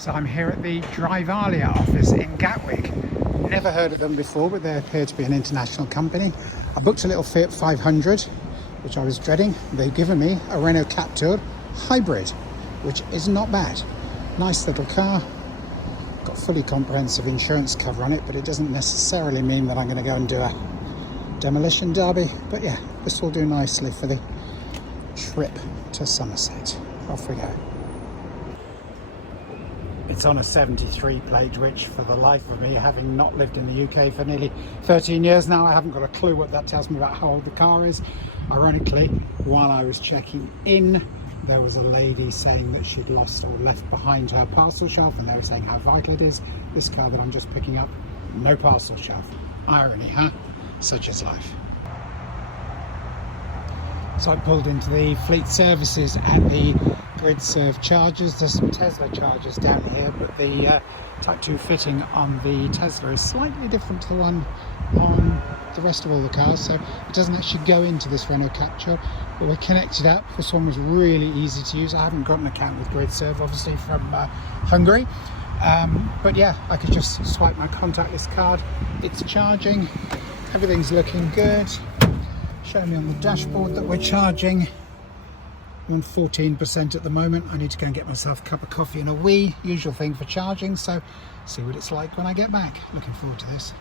So I'm here at the Drivalia office in Gatwick. Never heard of them before, but they appear to be an international company. I booked a little Fiat 500, which I was dreading. They've given me a Renault Captur hybrid, which is not bad. Nice little car. Got fully comprehensive insurance cover on it, but it doesn't necessarily mean that I'm going to go and do a demolition derby. But yeah, this will do nicely for the trip to Somerset. Off we go. It's on a 73 plate, which for the life of me, having not lived in the UK for nearly 13 years now, I haven't got a clue what that tells me about how old the car is. Ironically, while I was checking in, there was a lady saying that she'd lost or left behind her parcel shelf, and they were saying how vital it is. This car that I'm just picking up, no parcel shelf. Irony, huh? Such is life. So I pulled into the fleet services at the grid serve chargers. There's some Tesla chargers down here, but the Type 2 fitting on the Tesla is slightly different to the one on the rest of all the cars, so it doesn't actually go into this Renault Captur, but we're connected up. This one was really easy to use. I haven't got an account with grid serve, obviously, from Hungary, but yeah, I could just swipe my contactless card. It's charging, everything's looking good. Showing me on the dashboard that we're charging. I'm on 14% at the moment. I need to go and get myself a cup of coffee and a wee, usual thing for charging, so see what it's like when I get back. Looking forward to this.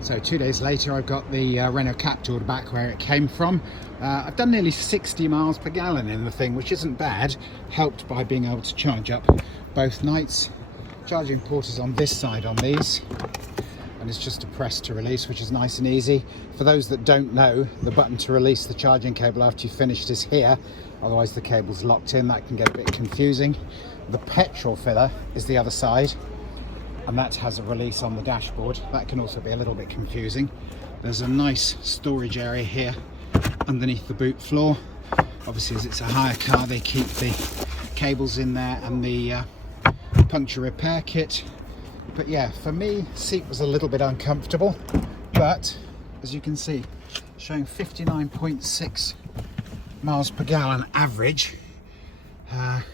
So 2 days later, I've got the Renault Captur back where it came from. I've done nearly 60 miles per gallon in the thing, which isn't bad, helped by being able to charge up both nights. Charging port is on this side on these, and it's just a press to release, which is nice and easy. For those that don't know, the button to release the charging cable after you've finished is here, otherwise the cable's locked in. That can get a bit confusing. The petrol filler is the other side, and that has a release on the dashboard. That can also be a little bit confusing. There's a nice storage area here underneath the boot floor. Obviously, as it's a hire car, they keep the cables in there and the puncture repair kit. But yeah, for me, seat was a little bit uncomfortable, but as you can see, showing 59.6 miles per gallon average. I'm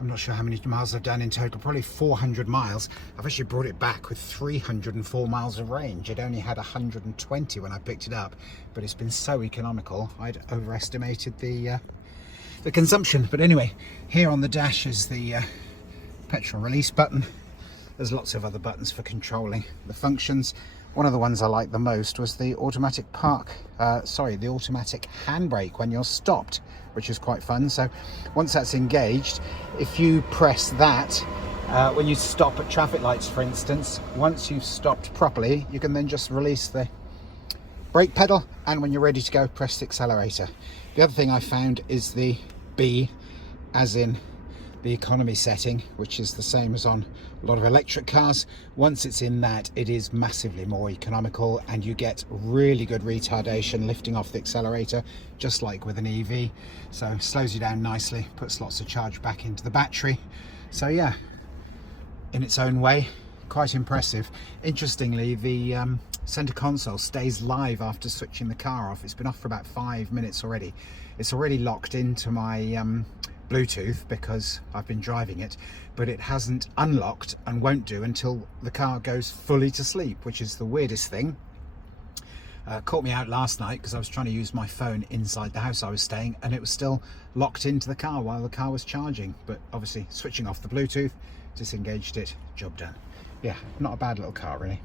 not sure how many miles I've done in total, probably 400 miles. I've actually brought it back with 304 miles of range. It only had 120 when I picked it up, but it's been so economical, I'd overestimated the consumption. But anyway, here on the dash is the petrol release button. There's lots of other buttons for controlling the functions. One of the ones I liked the most was the automatic the automatic handbrake when you're stopped, which is quite fun. So once that's engaged, if you press that, when you stop at traffic lights, for instance, once you've stopped properly, you can then just release the brake pedal, and when you're ready to go, press the accelerator. The other thing I found is the B, as in the economy setting, which is the same as on a lot of electric cars. Once it's in that, it is massively more economical, and you get really good retardation lifting off the accelerator, just like with an EV. So slows you down nicely, puts lots of charge back into the battery. So yeah, in its own way, quite impressive. Interestingly, the center console stays live after switching the car off. It's been off for about 5 minutes already. It's already locked into my Bluetooth because I've been driving it, but it hasn't unlocked and won't do until the car goes fully to sleep, which is the weirdest thing. Caught me out last night because I was trying to use my phone inside the house I was staying, and it was still locked into the car while the car was charging. But obviously switching off the Bluetooth, disengaged it, job done. Yeah, not a bad little car really.